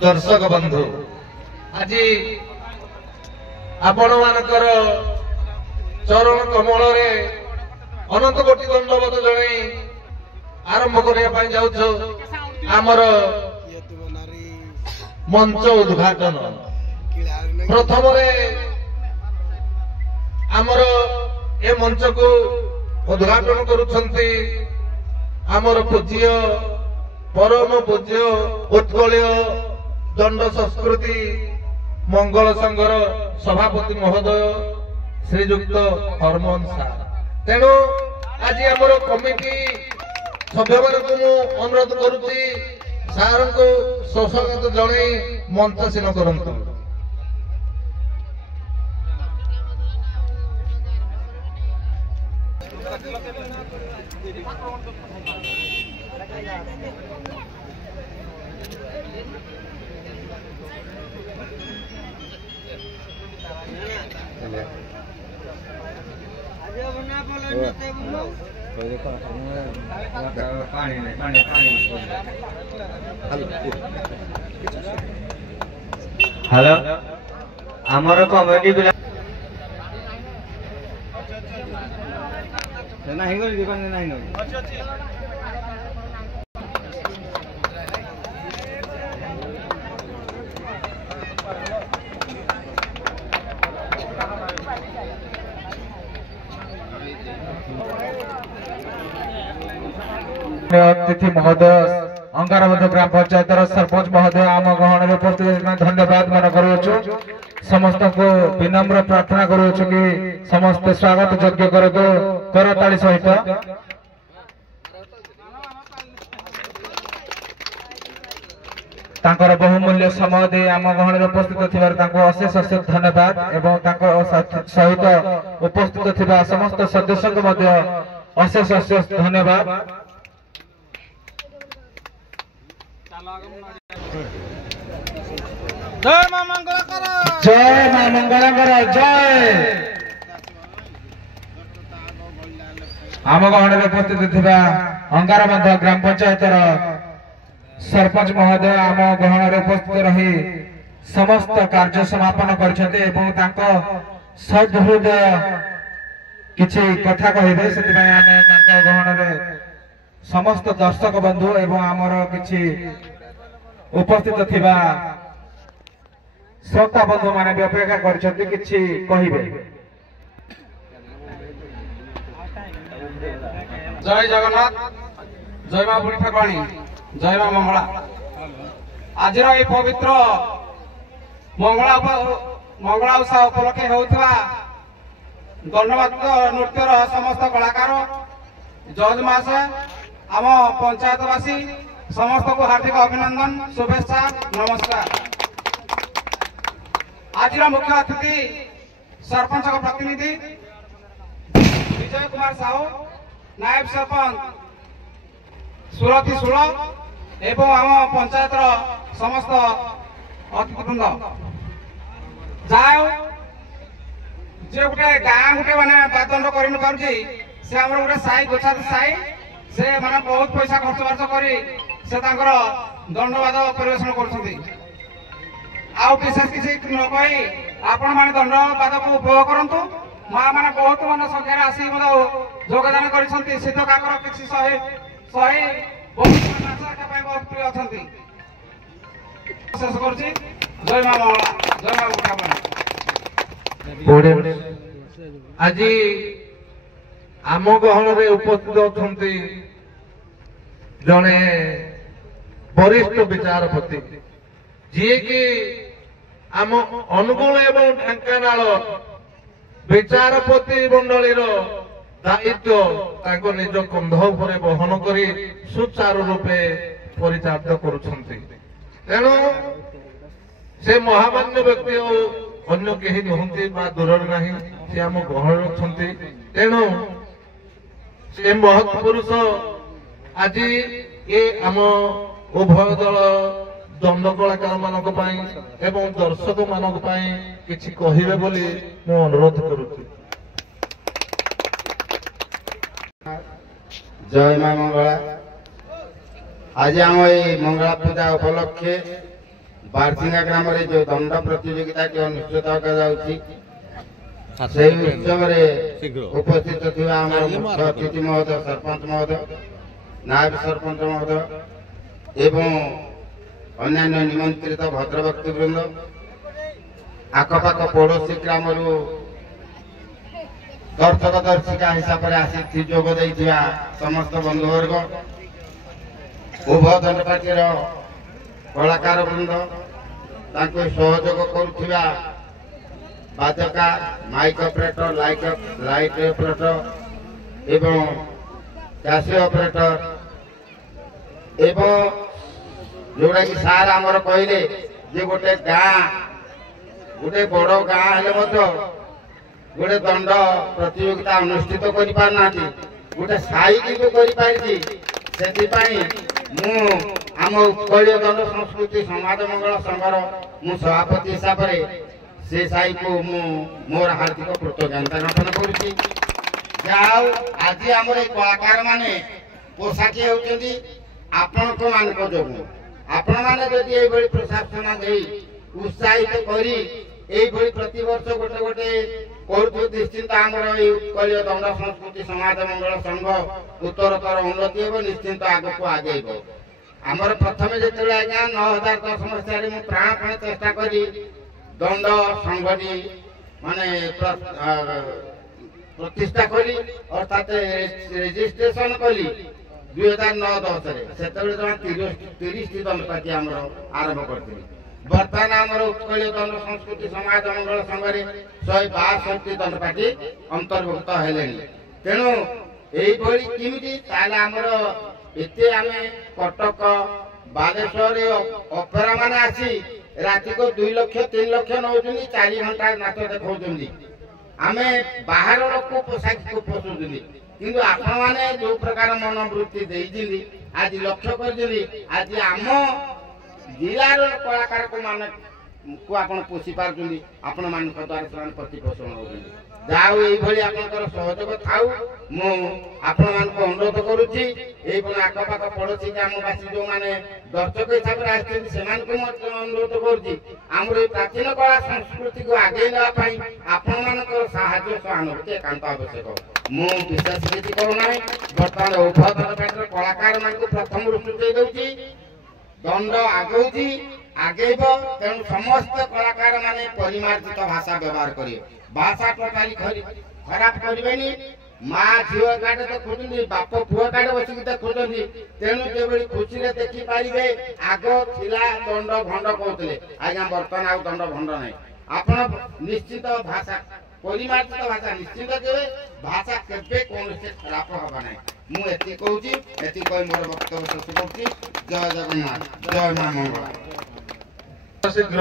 दर्शक बंधु आज आपण मानकर चरण कमल अनंत कोटि दंडवत जन आरंभ करने जाऊँ आमर मंच उद्घाटन प्रथम आमर ए मंच को उद्घाटन करुछंती आमर पूज्य परम पूज्य उत्कलीय दंड संस्कृति मंगल संघर सभापति महोदय श्रीजुक्त हरमोहन सार। तेणु आज आमर कमिटी सभ्य मानक अनुरोध करुच्ची सार को सुस्वागत जन मंचासीन करंतु। हेलो आमर कमेटी पिला नहीं गली दुकान नहीं अतिथि महोदय अंगारबंध ग्राम पंचायत सरपंच महोदय आम गहन उपस्थित धन्यवाद मन करुछु। समस्त को विनम्र प्रार्थना करुछु कि समस्त स्वागत योग्य करदो करताली सहित। तांकर बहुमूल्य समय दे आम गहन उपस्थित थिबार तांको अशेष अशेष धन्यवाद एवं तांको सहित उपस्थित थिबा समस्त सदस्य को मध्य अशेष अशेष धन्यवाद। जय मां मंगलाकर जय मां मंगलाकर जय। आम गहन उपस्थित थिबा अंगारबंध ग्राम पंचायत सरपंच महोदय आम गहन उपस्थित रही समस्त कार्य समापन करछन्ते एवं तांको सदहृदय किछि कथा कहिबे सेतिबाय आमे तांको गहन समस्त दर्शक बंधु एवं आमर किछि उपस्थित थिबा श्रोता बंधु माने अपेक्षा करछन्ते किछि कहिबे। जय जगन्नाथ जय मां बुढ़ी ठाकुराणी जय मां मंगला। आज ये पवित्र मंगला उत्सव उपलक्षे होता दंडवत नृत्यर समस्त कलाकार जज मासे आम पंचायतवासी समस्त को हार्दिक अभिनंदन शुभेच्छा नमस्कार। आज मुख्य अतिथि सरपंच प्रतिनिधि विजय कुमार साहू नायब सरपंच सुरती सुल एवं आम पंचायत समस्त अतिथिवृंद जाओ जे गोटे गाँ गोटे माने बादंड कर से आम गोटे साई गोछाती साई से माने बहुत पैसा खर्च बार्च करी से दंडवाद परिवेशन कर विशेष किसी न कही आपण मैंने दंडवाद को उपभोग करंतु। माँ मैंने बहुत मन संख्यार आसी योगदान कर सिद्ध काकर किसी शहे शहे बहुत प्रिय अच्छा शेष कर जय मां मंगला जय मां ठाकुराणी। आज आम गहन उपस्थित अच्छा जड़े वरिष्ठ विचारपति जी कि आम अनुगुण एवं ढेंकानाल विचारपति मंडलीर दायित्व निज कंध उपरे बहन कर सुचारू रूपे परिचालित करुछंती। तेणु से महामान्य व्यक्ति अन्य केही नुहंती बा दूर नहीं से आम गहन अच्छा। तेणु से महत्पुरुष आज ये आम उभय दल दंड कलाकार मानक एवं दर्शक मानक किछि कहिबे बोली मु अनुरोध करुछि। जय मां मंगला आज आम ये मंगला पूजा उपलक्षे बारसिंगा ग्राम जो दंड प्रतियोगिता अनुष्ठित उत्सव उपस्थित थी मुख्य अतिथि महोदय सरपंच महोदय नायब सरपंच महोदय एवं अन्यान्य निमंत्रित भद्र व्यक्तिवृंद आखपाख पड़ोशी ग्राम दर्शक दर्शिका हिसाब से आसी जोग देइथिबा समस्त बंधुवर्ग उभय दंडपाटीर कलाकार वृंद सहयोग करुथिबा बाजका माइक ऑपरेटर लाइट ऑपरेटर एवं कैसे ऑपरेटर एवं जोड़ा कि सार आमर कहले जे गोटे गाँ गोटे बड़ गाँ हेले गोटे दंड प्रतियोगिता अनुष्ठित कर पारना गोटे साई किंतु करि आम उत्कलीय दंड संस्कृति समाज मंगल संघर मु सभापति हिसाब से साई को मोर हार्दिक कृतज्ञता ज्ञापन करुच्ची। आज आम कलाकार माने पोषाकी होती आपण जो आपण मैंने जदि ये प्रशासन दे उत्साहित करी प्रति वर्ष गोटे गोटे करू निश्चिंत आमर उत्कलीय दंड संस्कृति समाज मंगल संघ उत्तरतर उन्नति हो निश्चिंत आग को आगेब। आमर प्रथम जो आज्ञा 2010 मसीह मु प्राणपणे चेष्टा करी दंड संघटी माने प्रतिष्ठा कली अर्थात रेजिस्ट्रेशन कली 2009-10 से 30 दंडपाटी आरंभ करते बर्तमान आमर उत्कलीय दंड संस्कृति समाज मंगल संघ 162 दंडपाटी अंतर्भुक्त हेले तेणु यही आमर एत आम कटक बालेश्वर अपेरा मान आसी राति को 2 लाख 3 लाख नौ 4 घंटा नाच देखा आम बाहर लोक पोशाक को पोषुनी किंतु आपण माने जो प्रकार मनोवृत्ति देइदिली आज लक्ष्य कर आज आम जिलार कलाकार को मान को आपण पोषि पारछुंदी आपण मान द्वारा से प्रतिपोषण होउछिं जाऊ एई भली आपनकर सहयोग थाउ मु आपण मान को अनुरोध करूची एई भली आखपाख पड़ोसी ग्रामवासी जो माने दर्शक हिसाब रे आछिन सेमान को मत अनुरोध करूची हमर प्राचीन कला संस्कृति को आगे नेबा पई आपण मानकर सहायता सहानुभूति एकांत आवश्यक। मु विशेष किछि करू नाही वर्तमान उभय दंडपाटीर कलाकार मान को प्रथम रूप दे दंड आगौची आगेब तेणु समस्त कलाकार माने परिमार्जित भाषा व्यवहार करिए भाषा टोटाली खराब करेनि माँ झील गाड़े तो खोजती बाप पुआ गाड़े बसिक देखुंत तेणु जो खुशी देखी पारे आग थिला दंड भंड कहते आज्ञा बर्तमान आउ दंड भंड ना आपण निश्चित भाषा परिमार्जित भाषा निश्चित देवे भाषा केबे कौन खराब हवा ना मुझे कहूँ एति कही मोर वक्तव्य शेष कर जय जगन्नाथ जय मां मंगला। शीघ्र